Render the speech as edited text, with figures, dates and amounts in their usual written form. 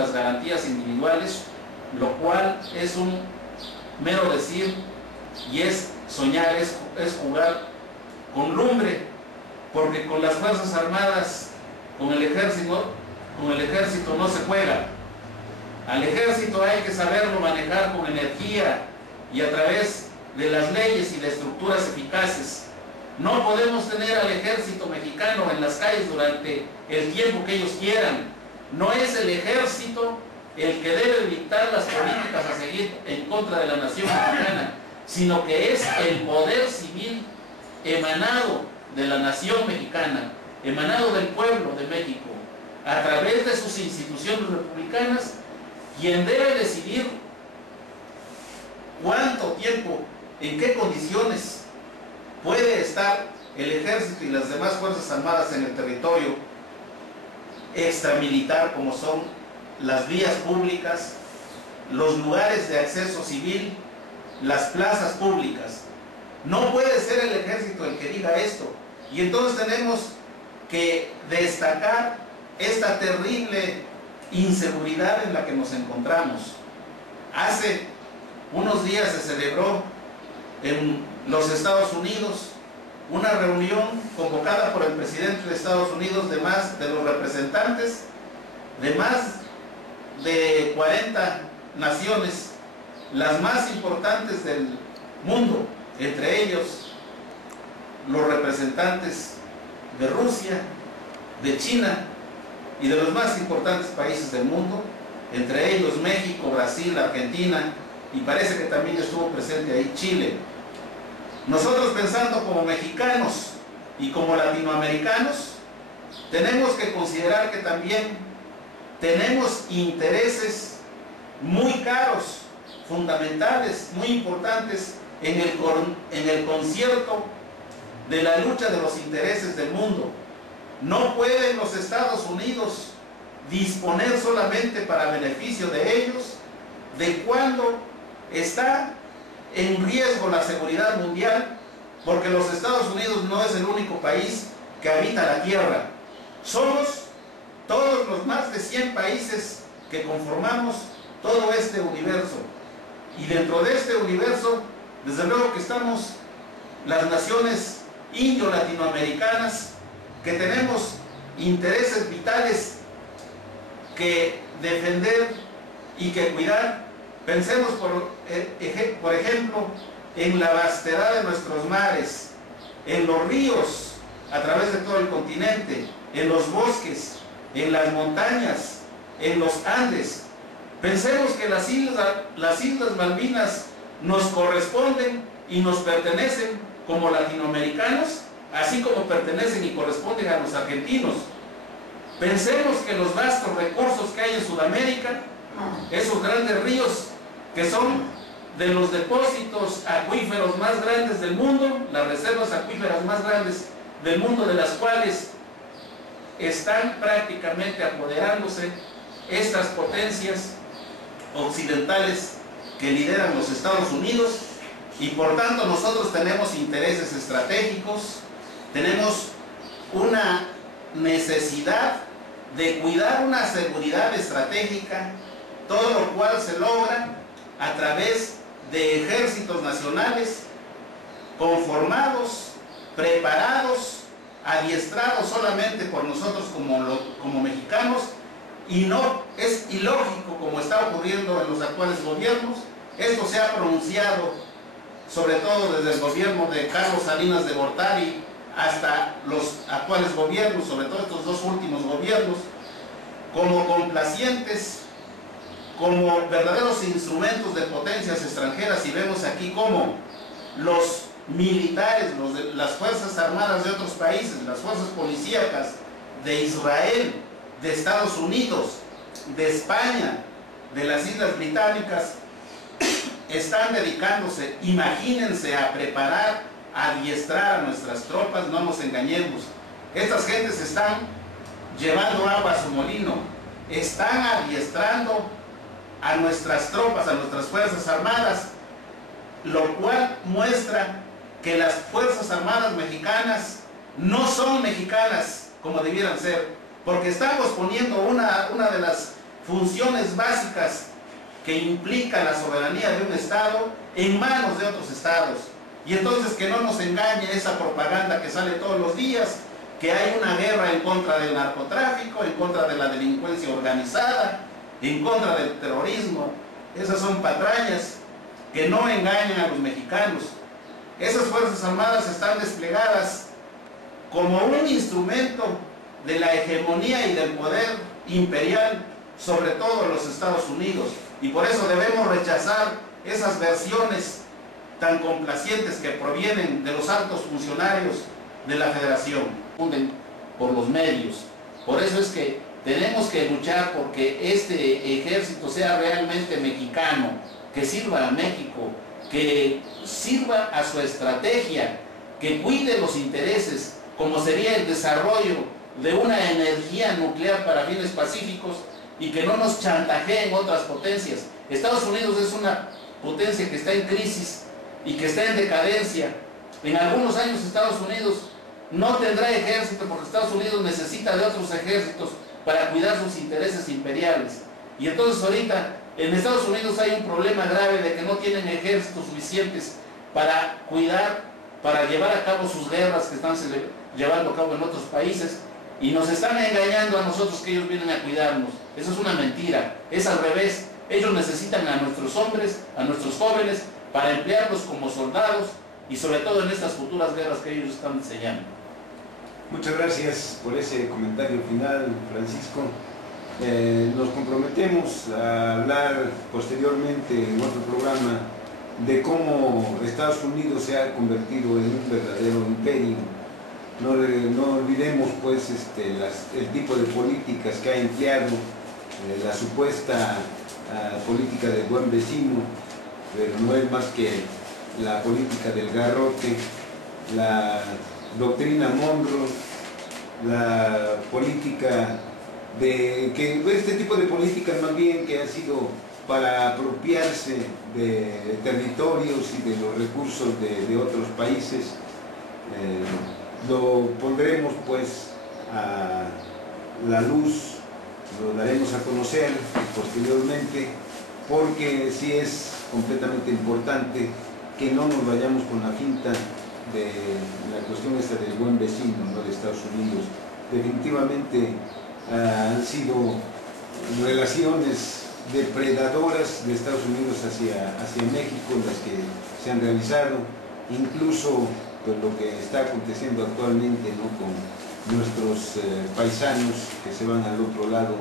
las garantías individuales, lo cual es un mero decir y es soñar, es jugar con lumbre, porque con las Fuerzas Armadas, con el ejército no se juega. Al ejército hay que saberlo manejar con energía y a través de las leyes y de estructuras eficaces. No podemos tener al ejército mexicano en las calles durante el tiempo que ellos quieran. No es el ejército el que debe dictar las políticas a seguir en contra de la nación mexicana, sino que es el poder civil emanado de la nación mexicana, emanado del pueblo de México, a través de sus instituciones republicanas, quien debe decidir cuánto tiempo, en qué condiciones puede estar el ejército y las demás fuerzas armadas en el territorio extramilitar, como son las vías públicas, los lugares de acceso civil, las plazas públicas. No puede ser el ejército el que diga esto. Y entonces tenemos que destacar esta terrible inseguridad en la que nos encontramos. Hace unos días se celebró en los Estados Unidos una reunión convocada por el presidente de Estados Unidos de los representantes de más de 40 naciones, las más importantes del mundo, entre ellos los representantes de Rusia, de China y de los más importantes países del mundo, entre ellos México, Brasil, Argentina, y parece que también estuvo presente ahí Chile. Nosotros, pensando como mexicanos y como latinoamericanos, tenemos que considerar que también tenemos intereses muy caros, fundamentales, muy importantes en el concierto de la lucha de los intereses del mundo. No pueden los Estados Unidos disponer solamente para beneficio de ellos de cuando está en riesgo la seguridad mundial, porque los Estados Unidos no es el único país que habita la Tierra. Somos todos los más de 100 países que conformamos todo este universo. Y dentro de este universo, desde luego que estamos las naciones indio-latinoamericanas, que tenemos intereses vitales que defender y que cuidar. Pensemos, por ejemplo, en la vastedad de nuestros mares, en los ríos a través de todo el continente, en los bosques, en las montañas, en los Andes. Pensemos que las Islas Malvinas nos corresponden y nos pertenecen como latinoamericanos, así como pertenecen y corresponden a los argentinos. Pensemos que los vastos recursos que hay en Sudamérica, esos grandes ríos que son de los depósitos acuíferos más grandes del mundo, las reservas acuíferas más grandes del mundo, de las cuales están prácticamente apoderándose estas potencias occidentales que lideran los Estados Unidos, y por tanto nosotros tenemos intereses estratégicos, tenemos una necesidad de cuidar una seguridad estratégica, todo lo cual se logra a través de ejércitos nacionales conformados, preparados, adiestrados solamente por nosotros como mexicanos, y no es ilógico como está ocurriendo en los actuales gobiernos. Esto se ha pronunciado sobre todo desde el gobierno de Carlos Salinas de Gortari hasta los actuales gobiernos, sobre todo estos dos últimos gobiernos, como complacientes, como verdaderos instrumentos de potencias extranjeras. Y vemos aquí cómo los militares, las fuerzas armadas de otros países, las fuerzas policíacas de Israel, de Estados Unidos, de España, de las Islas Británicas, están dedicándose, imagínense, a preparar, a adiestrar a nuestras tropas. No nos engañemos, estas gentes están llevando agua a su molino, están adiestrando a nuestras tropas, a nuestras fuerzas armadas, lo cual muestra que las fuerzas armadas mexicanas no son mexicanas como debieran ser, porque estamos poniendo una de las funciones básicas que implican la soberanía de un Estado en manos de otros Estados. Y entonces que no nos engañe esa propaganda que sale todos los días, que hay una guerra en contra del narcotráfico, en contra de la delincuencia organizada, en contra del terrorismo. Esas son patrañas que no engañan a los mexicanos. Esas Fuerzas Armadas están desplegadas como un instrumento de la hegemonía y del poder imperial sobre todo en los Estados Unidos, y por eso debemos rechazar esas versiones tan complacientes que provienen de los altos funcionarios de la Federación por los medios. Por eso es que tenemos que luchar porque este ejército sea realmente mexicano, que sirva a México, que sirva a su estrategia, que cuide los intereses, como sería el desarrollo de una energía nuclear para fines pacíficos, y que no nos chantajeen otras potencias. Estados Unidos es una potencia que está en crisis y que está en decadencia. En algunos años Estados Unidos no tendrá ejército porque Estados Unidos necesita de otros ejércitos para cuidar sus intereses imperiales. Y entonces ahorita en Estados Unidos hay un problema grave de que no tienen ejércitos suficientes para cuidar, para llevar a cabo sus guerras que están llevando a cabo en otros países, y nos están engañando a nosotros que ellos vienen a cuidarnos. Eso es una mentira, es al revés. Ellos necesitan a nuestros hombres, a nuestros jóvenes, para emplearlos como soldados y sobre todo en estas futuras guerras que ellos están diseñando. Muchas gracias por ese comentario final, Francisco. Nos comprometemos a hablar posteriormente en otro programa de cómo Estados Unidos se ha convertido en un verdadero imperio. No olvidemos pues el tipo de políticas que ha empleado, la supuesta política del buen vecino, pero no es más que la política del garrote, la doctrina Monroe, la política este tipo de políticas más bien que ha sido para apropiarse de territorios y de los recursos de otros países. Lo pondremos pues a la luz, lo daremos a conocer posteriormente, porque sí es completamente importante que no nos vayamos con la finta de la cuestión esta del buen vecino, ¿no?, de Estados Unidos. Definitivamente han sido relaciones depredadoras de Estados Unidos hacia México las que se han realizado, incluso pues lo que está aconteciendo actualmente, ¿no?, con nuestros paisanos que se van al otro lado.